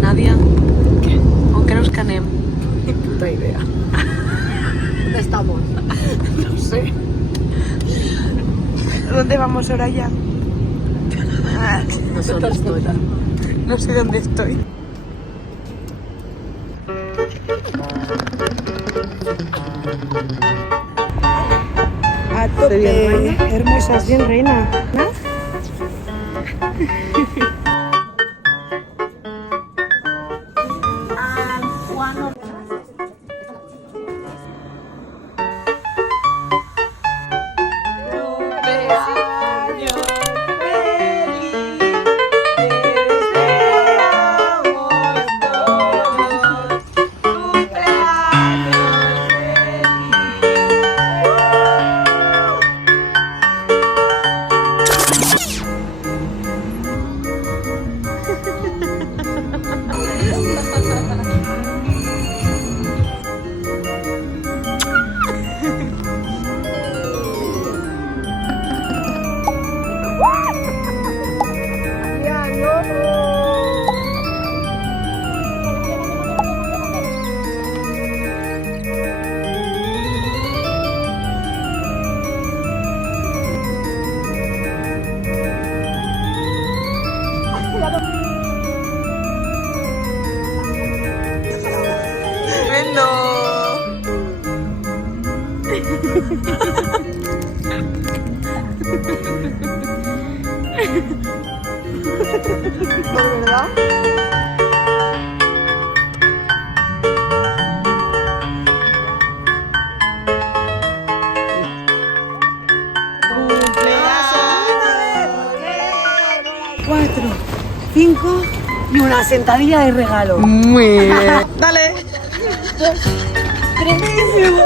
Nadia, ¿qué? ¿Con qué nos canem? Ni puta idea. ¿Dónde estamos? No sé. ¿Dónde vamos, Soraya? No sé dónde estoy. No sé dónde estoy. A tope. Hermosas, bien reina. ¿No? ¿Por verdad? Cuatro, 5 y una sentadilla de regalo. Muy bien. Dale. ¡Tremísimo!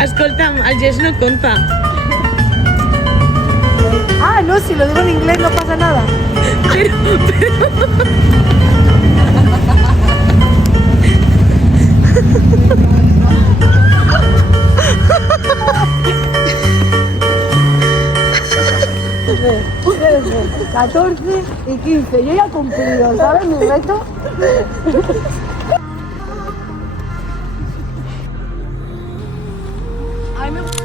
Escolta'm, el gest no compta. Ah, no, si lo digo en inglés no pasa nada. Pero... 14 y 15, yo ya he cumplido, ¿sabes? Mi reto. A mí me gusta.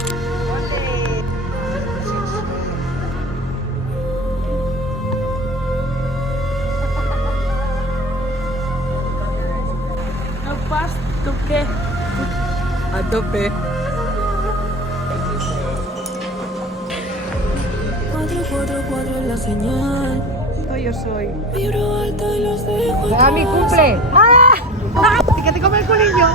No pas, ¿tú qué? A tope. 444 es la señal. Yo soy. Vibro alto y los dejo. ¡Era mi cumple! ¡Ah! ¡Ah! ¡Que te come el conillo!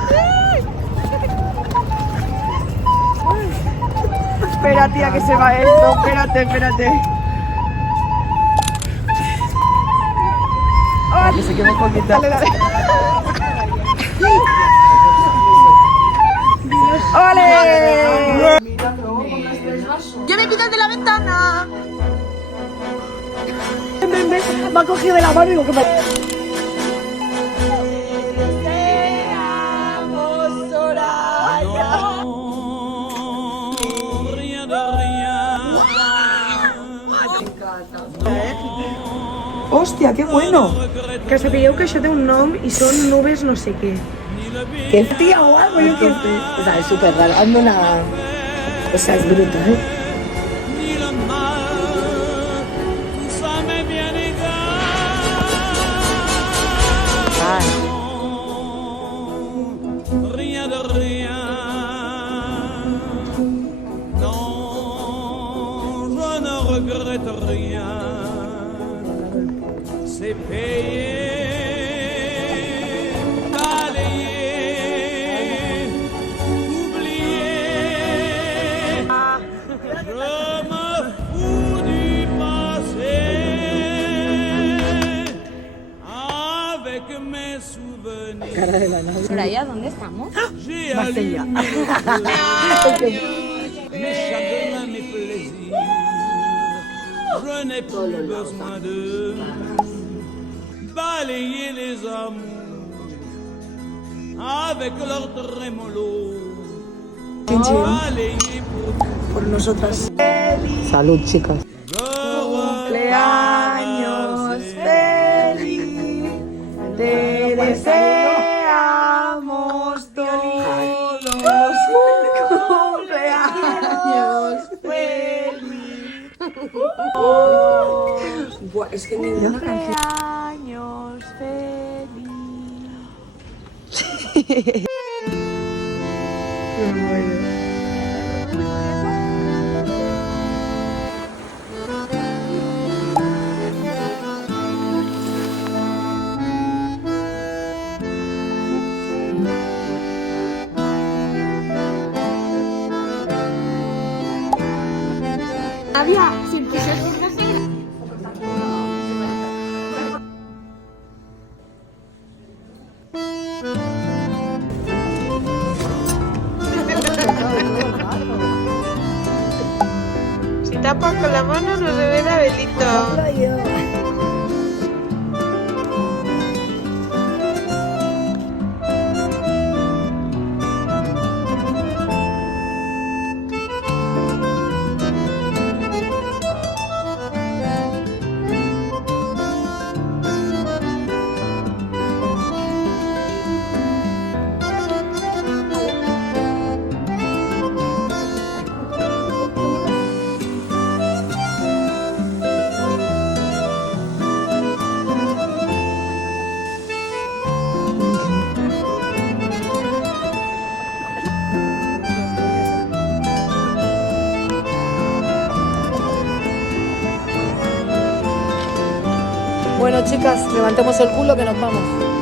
Espera, tía, que se va esto. Espérate. Oh, que se quema un poquito. Dale. ¡Ole! ¡Yo me pido el de la ventana! Me ha cogido de la mano y digo que me... Hòstia, que bueno! Que sapigueu que això té un nom i són nubes no sé què. ¿Qué tía o algo? Yo qué sé. O sea, es súper raro. Hazme una... O sea, es brutal. Rien de rien. Non, je ne regrette rien. C'est payé, balayé, oublié. Je me fous du passé avec mes souvenirs. Soraya, ¿dónde estamos? J'ai Marsella. allumé mes chagrins, mes plaisirs. Je n'ai plus besoin de balayer les amours avec leur trémolo. Balayer pour por nosotras. Salud, chicas. Cumpleaños feliz, te deseamos todos. Cumpleaños feliz. Buah, es que ninguna canción. Cumpleaños feliz. Si tapas con la mano no se ve el abelito. Bueno, chicas, levantemos el culo que nos vamos.